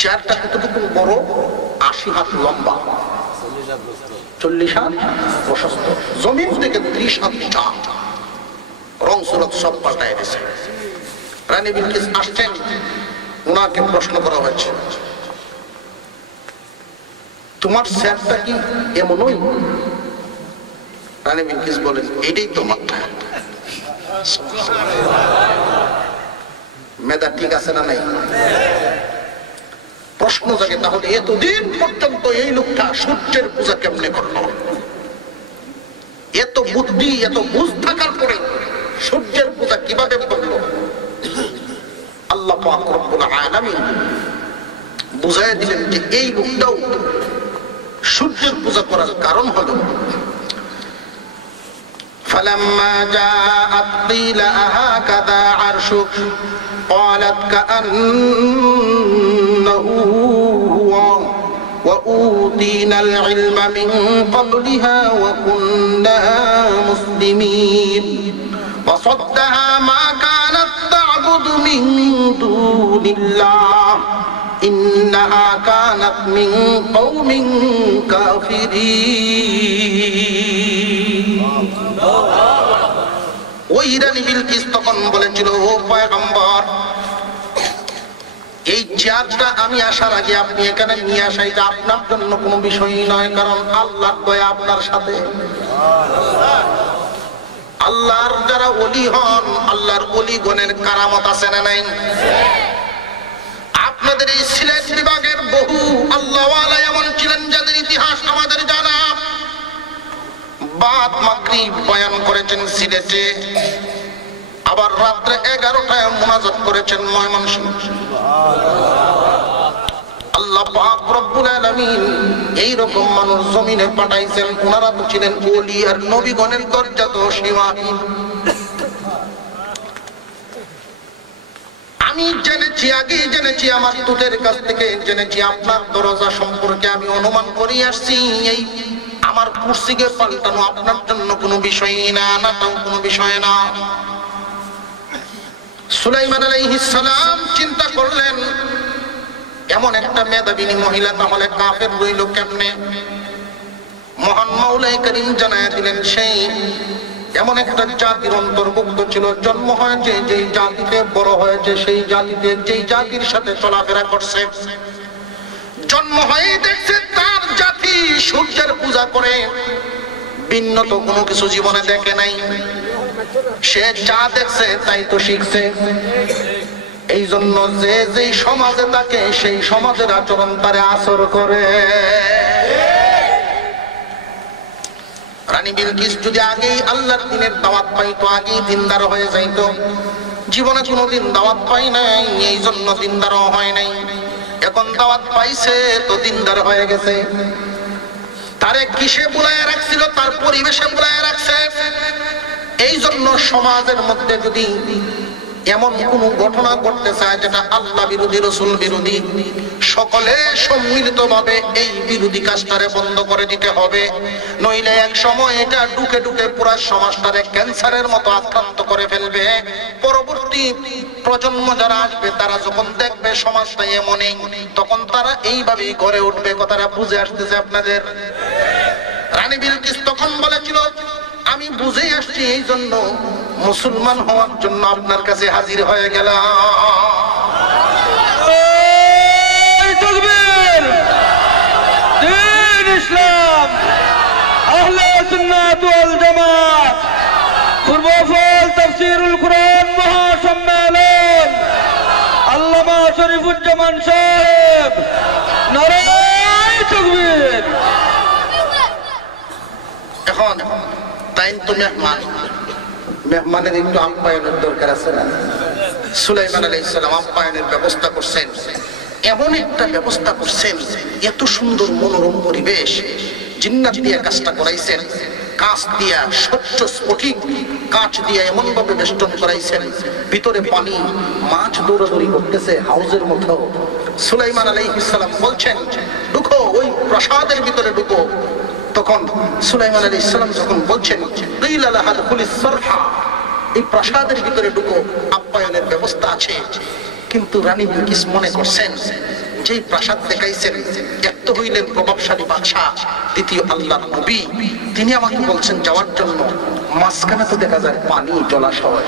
চেয়ারটা কতটুকু বড়? ৮০ হাত লম্বা, ৪০ হাত প্রশস্ত, জমিন থেকে ৩০ হাত উঁচা। রং সুরত সব পাল্টায় দিয়েছে। রানী বিলকিস আসছেন, ওনাকে প্রশ্ন করা হয়েছে, তোমার চেয়ারটা কি এমনই? রানী বিলকিস বলেন, এটাই তো মাত্রা। মেধা ঠিক আছে না নাই? প্রশ্ন জাগে, তাহলে এতদিন পর্যন্ত এই লোকটা সূর্যের পূজা কেমনে করলো? এত বুদ্ধি এত বুঝ থাকার পরে সূর্যের পূজা কিভাবে করলো? আল্লাহ পাক রব্বুল আলামিন বুঝাইয়া দিলেন যে এই লোকটাও সূর্যের পূজা করার কারণ হলো فلما جاءت قيل أهكذا عرشك قالت كأنه هو وأوتينا العلم من قبلها وكنا مسلمين وصدها ما كانت تعبد من دون الله إنها كانت من قوم كافرين ওই রানী বিলকিস তখন বলেছিল, ও পয়গম্বর, এই চেয়ারটা আমি আসার আগে আপনি এখানে নিয়ে আসা এটা আপনার জন্য কোনো বিষয় নয়, কারণ আল্লাহর দয়া আপনার সাথে। আল্লাহর যারা ওলি হন, আল্লাহর ওলিগণের কারামত আছে না নাই? আপনাদের এই সিলেট বিভাগের বহু আল্লাহওয়ালা এমন ছিলেন যাদের ইতিহাস আমাদের জানা। বাদ মাগরিব বয়ান করেছেন সিলেটে, আবার রাত্রে 11টায় মুনাজাত করেছেন ময়মনসিংহ। আল্লাহ পাক রব্বুল আলামিন এই রকম মানুষ জমিনে পাঠাইছেন, ওনারা তো ছিলেন ওলি আর নবীগণের দরজা তো সীমাহীন। আমি জেনেছি, আগেই জেনেছি, আমার দূতের কাছ থেকে জেনেছি আপনার দরজা সম্পর্কে আমি অনুমান করে আসছি। এই আমার কুরসিকে পাল্টানো আপনার জন্য কোনো বিষয় না, নাটাও কোনো বিষয় না। সুলাইমান আলাইহিস সালাম চিন্তা করলেন, এমন একটা মেধাবিনী মহিলা তাহলে কাফের রইল কেমনে? মহান মাওলাই করিম জানায়া দিলেন, সেই এমন একটা জাতির অন্তর্ভুক্ত ছিল, জন্ম হয়েছে যেই জাতিতে, বড় হয়েছে সেই জাতিতে, যেই জাতির সাথে চলাফেরা করছে, জন্ম হয়ে দেখছে তার জাতি সূর্যের পূজা করে, ভিন্ন তো কোনো কিছু জীবনে দেখে নাই। সে যা দেখছে তাই তো শিখছে। এই জন্য যে যেই সমাজে থাকে সেই সমাজের আচরণ তারে আসর করে। রানী বিলকিস যদি আগেই আল্লাহর দ্বীনের দাওয়াত পাইতো, আগেই দিনদার হয়ে যাইতো। জীবনে কোনোদিন দাওয়াত পাই নাই, এই জন্য দিনদারও হয় নাই। এখন দাওয়াত পাইছে তো দিনদার হয়ে গেছে। তারে কিসে বুলায় রাখছিল? তার পরিবেশে বুলায় রাখছে। এই জন্য সমাজের মধ্যে যদি এমন কোন ঘটনা ঘটতে চায় যেটা আল্লাহ বিরোধী, রাসূল বিরোধী, সকলে সম্মিলিত ভাবে এই বিরোধী কাজটারে বন্ধ করে দিতে হবে। নইলে এক সময় এটা ঢুকে ঢুকে পুরো সমাজটারে ক্যান্সারের মতো আক্রান্ত করে ফেলবে। পরবর্তী প্রজন্ম যারা আসবে তারা যখন দেখবে সমাজটা এমনই, তখন তারা এইভাবেই গড়ে উঠবে। কথাটা বুঝে আসতেছে আপনাদের? রানী বিলকিস তখন বলেছিল, আমি বুঝে আসছি, এই জন্য মুসলমান হওয়ার জন্য আপনার কাছে হাজির হয়ে গেলাম। তাকবীর! দ্বীন ইসলাম, আহলে সুন্নাত ওয়াল জামাত, পূর্বফল তাফসীরুল কুরআন মহাসম্মেলন, আল্লামা শরীফুজ্জামান সাহেব, নারায়ে তাকবীর! এখন তাই তো মেহমানের একটু আপ্যায়নের দরকার আছে না? সুলাইমান আলাইহিস সালাম আপ্যায়নের ব্যবস্থা করছেন, এমন একটা ব্যবস্থা করছেন, এত সুন্দর মনোরম পরিবেশ, জিন্নাত দিয়ে কাজটা করাইছেন, কাঁচ দিয়া স্বচ্ছ স্ফটিক কাঁচ দিয়ে এমন ভাবে বেষ্টন করাইছেন, ভিতরে পানি, মাছ দৌড়াদৌড়ি করতেছে হাউজের মতো। সুলাইমান আলাইহিস সালাম বলছেন, ঢুকো, ওই প্রাসাদের ভিতরে ঢুকো। তখন সুলাইমান আলাইহিস সালাম যখন বলছেন, এই প্রাসাদের ভিতরে ঢুকো, আপ্যায়নের ব্যবস্থা আছে। কিন্তু রানী বিলকিস মনে করছেন, যেই প্রাসাদ দেখাইছেন, এক তো হইলেন প্রভাবশালী বাদশা, দ্বিতীয় আল্লাহর নবী, তিনি আমাকে বলছেন যাওয়ার জন্য, মাঝখানে তো দেখা যায় পানি, জলাশয়,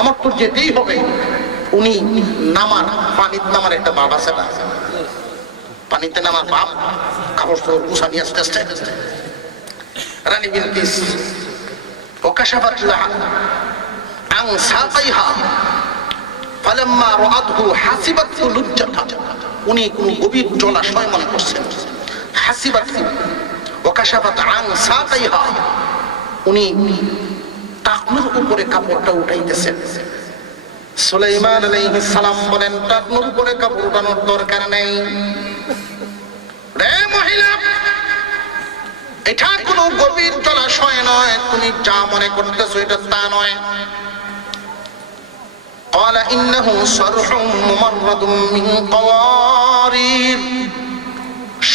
আমার তো যেতেই হবে। উনি নামার, পানিতে নামার একটা বাপ আছে না? পানিতে নামার বাপ, কাপড় চোপড় গুছা নিয়ে আস্তে আস্তে রানী বিলকিস ওকাশাফাত লাহা আন সাকাইহা ফালাম্মা রাআতহু হাসিবাতহু লুজ্জাতা। উনি কোন গভীর জলাশয় মনে করছেন। হাসিবাতহু ওকাশাফাত আন সাকাইহা, উনি টাকনুর উপরে কাপড়টা উঠাইতেছেন। সুলাইমান আলাইহিস সালাম বলেন, টাকনুর উপরে কাপড় উঠানোর দরকার নেই রে মহিলা, এটা কোনো গভীর জলাশয় নয়, তুমি যা মনে করতেছো এটা তা নয়। قال إنه صرح ممرد من قوارير,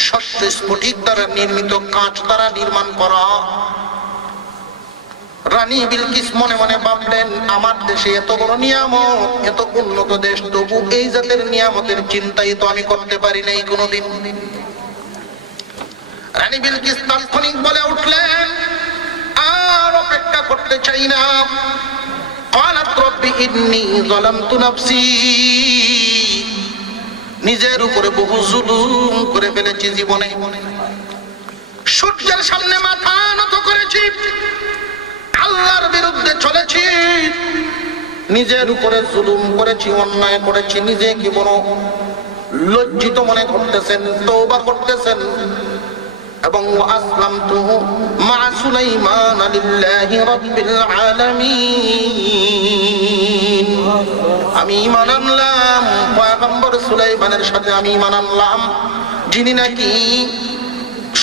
স্বচ্ছ স্ফটিক দ্বারা নির্মিত, কাঁচ দ্বারা নির্মাণ করা। রানী বিলকিস মনে মনে ভাবলেন, আমার দেশে এত বড় নিয়ামত, এত উন্নত দেশ, তবু এই জাতের নিয়ামতের চিন্তাই তো আমি করতে পারি নাই কোনোদিন। রানী বিলকিস তাৎক্ষণিক বলে উঠলেন, আর অপেক্ষা করতে চাই না। قالت رب إني ظلمت نفسي, নিজের উপরে বহু জুলুম করে ফেলেছি জীবনে। সূর্যের সামনে মাথা নত করেছি, আল্লাহর বিরুদ্ধে চলেছি, নিজের উপরে জুলুম করেছি, অন্যায় করেছি। নিজেকে বড় লজ্জিত মনে করতেছেন, তওবা করতেছেন এবং আসলামতু মা সুলাইমান লিল্লাহি রাব্বিল আলামিন, আমি ঈমান আনলাম পয়গম্বর সুলাইমানের সাথে, আমি ঈমান আনলাম যিনি নাকি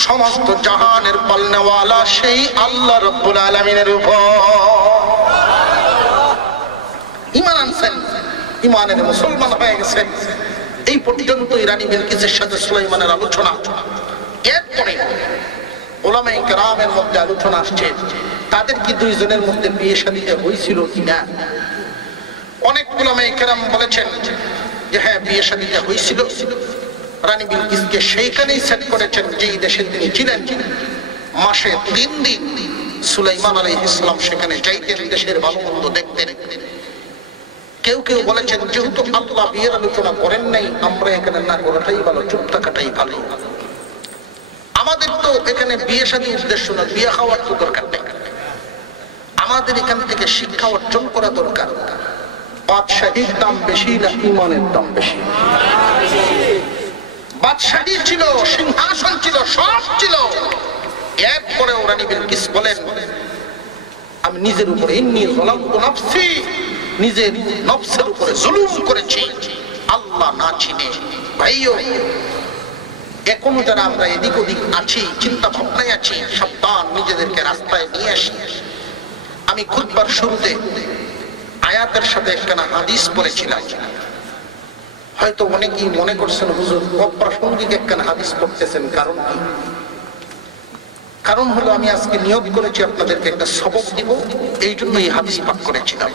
সমস্ত জাহানের পালনেওয়ালা, সেই আল্লাহ রাব্বুল আলামিনের উপর ঈমান আনছেন, ঈমানের মুসলমান হয়ে গেছেন। এই পর্যন্তই রানী বিলকিসের সাথে সুলাইমানের আলোচনা। এরপরে উলামায়ে কেরামের মধ্যে আলোচনা আসছে, তাদের কি দুইজনের মধ্যে বিয়ে শাদী হয়েছিল কিনা। অনেক উলামায়ে কেরাম বলেছেন যে হ্যাঁ, বিয়ে শাদী হয়েছিল। রানী বিলকিসকে সেইখানেই সেট করেছেন যেই দেশে তিনি ছিলেন। মাসে 3 দিন সুলাইমান আলাইহিস সালাম সেখানে যাইতেন, দেশের ভালো মন্দ দেখতেন। কেউ কেউ বলেছেন যেহেতু আল্লাহ বিয়ের আলোচনা করেন নাই, আমরা এখানে না করাটাই ভালো, চুপ থাকাটাই ভালো। আমাদের তো এখানে বিয়ে শাদী উদ্দেশ্য না, বিয়ে খাওয়ার তো দরকার নেই। আমাদের এখান থেকে শিক্ষা অর্জন করা দরকার। বাদশাহীর দাম বেশি না ইমানের দাম বেশি? বাদশাহী ছিল, সিংহাসন ছিল, সব ছিল, এরপরে রানী বিলকিস বলেন আমি নিজের উপরে ইন্নী যালামতু নাফসি, নিজের নফসের উপরে জুলুম করেছি আল্লাহ না চিনে। ভাইও এখনো যারা আমরা এদিক ওদিক আছি, চিন্তা ভাবনায় আছি, সাবধান, নিজেদেরকে রাস্তায় নিয়ে আসি। আমি খুতবার শুরুতে আয়াতের সাথে একখানা হাদিস পড়েছিলাম। হয়তো অনেকেই মনে করছেন হুজুর অপ্রাসঙ্গিক একখানা হাদিস পড়তেছেন, কারণ কি? কারণ হলো আমি আজকে নিয়োগ করেছি আপনাদেরকে একটা সবক দিব, এই জন্য এই হাদিস পাঠ করেছিলাম।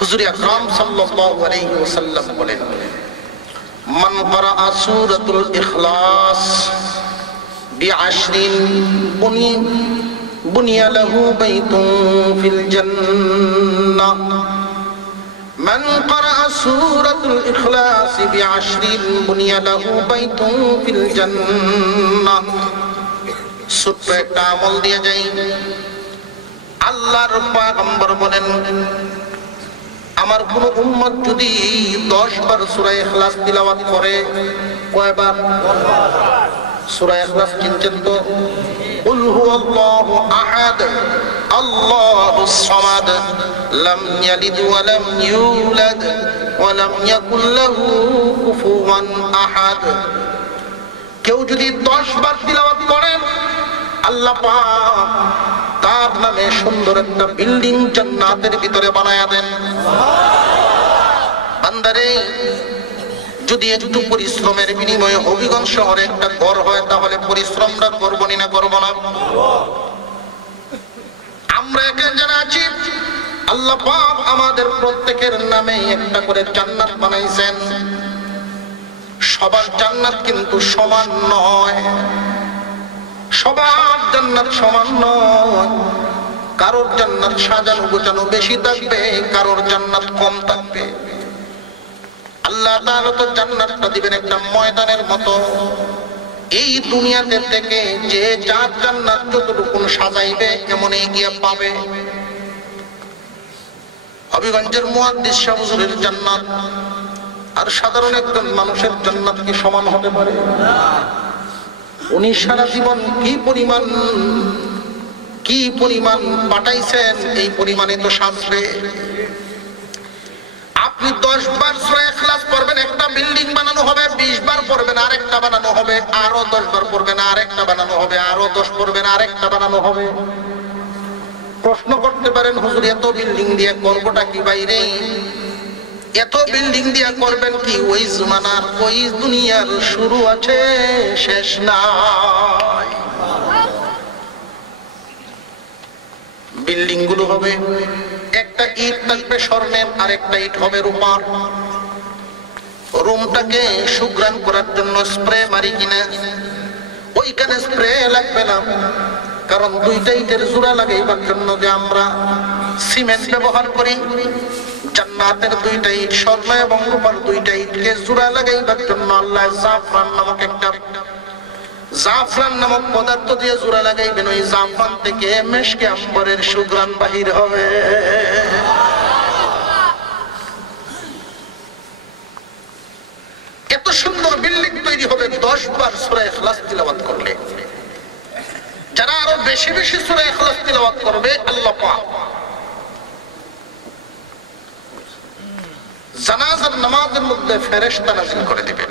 হুজুর আকরাম সাল্লাল্লাহু আলাইহি ওয়াসাল্লাম বলেন মান ক্বারাআ সূরাতুল ইখলাস বিআশরিন বুনিয়া লাহু বাইতুন ফিল জান্নাহ। মান ক্বারাআ সূরাতুল ইখলাস বিআশরিন বুনিয়া লাহু বাইতুন ফিল জান্নাহ। ছোট্ট একটা আমল দিয়ে যাই। আল্লাহর পয়গম্বর বলেন আমার কোন উম্মত যদি 10 বার সূরা ইখলাস তিলাওয়াত করে, কয়বার? সূরা ইখলাস চিনছেন তো? কুল হুয়াল্লাহু আহাদ আল্লাহুস সামাদ লাম ইয়ালিদ ওয়া লাম ইউলাদ ওয়া লাম ইয়াকুল লাহু কুফুওয়ান আহাদ। কেউ যদি 10 বার তিলাওয়াত করেন, আল্লাহ পাক তার নামে সুন্দর একটা বিল্ডিং জান্নাতের ভিতরে বানায়া দেন। বান্দারে যদি একটু পরিশ্রমের বিনিময়ে হবিগঞ্জ শহরে একটা ঘর হয়, তাহলে পরিশ্রমটা করবো না করবো না? আমরা এখানে যারা আছি আল্লাহ পাক আমাদের প্রত্যেকের নামে একটা করে জান্নাত বানাইছেন। সবার জান্নাত কিন্তু সমান নয়, সবার জান্নাত সমান নয়। কারোর জান্নাত সাজানো গোছানো বেশি থাকবে, কারোর জান্নাত কম থাকবে। আল্লাহ তাআলা তো জান্নাতটা দিবেন একটা ময়দানের মতো। এই দুনিয়াতে থেকে যে যার জান্নাত যতটুকু সাজাইবে এমনই গিয়ে পাবে। হবিগঞ্জের মুহাদ্দিস শাহ হুজুরের জান্নাত আর সাধারণ একজন মানুষের জান্নাত কি সমান হতে পারে? উনি সারা জীবন কি পরিমাণ পাঠাইছেন, এই পরিমাণে তো সাজবে। আপনি 10 বার সূরা ইখলাস পড়বেন, একটা বিল্ডিং বানানো হবে, 20 বার পড়বেন আরেকটা বানানো হবে, আরো 10 বার পড়বেন আরেকটা বানানো হবে, আরো 10 পড়বেন আরেকটা বানানো হবে। প্রশ্ন করতে পারেন হুজুর এত বিল্ডিং দিয়ে করবোটা কি? বাইরে এত বিল্ডিং দিয়া করবেন কি? ওই জমানার ওই দুনিয়ার শুরু আছে, শেষ নাই। বিল্ডিং গুলো হবে, একটা ইট থাকবে স্বর্ণের, আর একটা ইট হবে রূপার। রুমটাকে সুগ্রাণ করার জন্য স্প্রে মারি কিনা? ওইখানে স্প্রে লাগবে না, কারণ দুইটা ইটের জোড়া লাগাইবার জন্য যে আমরা সিমেন্ট ব্যবহার করি, জান্নাতের দুইটা ইট স্বর্ণ এবং রূপার দুইটা ইটকে জোড়া লাগাইবার জন্য আল্লাহ জাফরান নামক পদার্থ দিয়ে জোড়া লাগাইবেন। ওই জাফরান থেকে মেশকে আম্বরের সুঘ্রাণ বাহির হবে। এত সুন্দর বিল্ডিং তৈরি হবে 10 বার সূরা ইখলাস তিলাওয়াত করলে। যারা আরো বেশি বেশি সূরা ইখলাস তিলাওয়াত করবে, আল্লাহ পাক জানাজার নামাজের মধ্যে ফেরেশতা নাযিল করে দিবেন।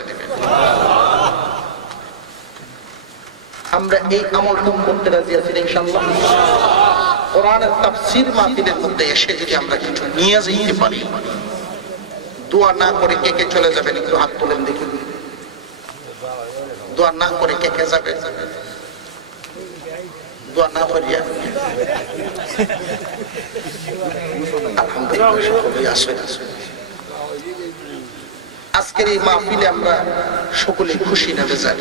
আমরা এই আমলটা করতে রাজি আছি ইনশাআল্লাহ। কোরআনের তাফসীর মাহফিলের মধ্যে এসে যদি আমরা কিছু নিয়ে যেতে পারি, দোয়া না করে কে কে চলে যাবেন? একটু হাত তুলেন দেখি। দোয়া না করে কে কে যাবে? দোয়া না করিয়া আলহামদুলিল্লাহ। আজকের এই মাহফিলে আমরা সকলে খুশি না বেজার।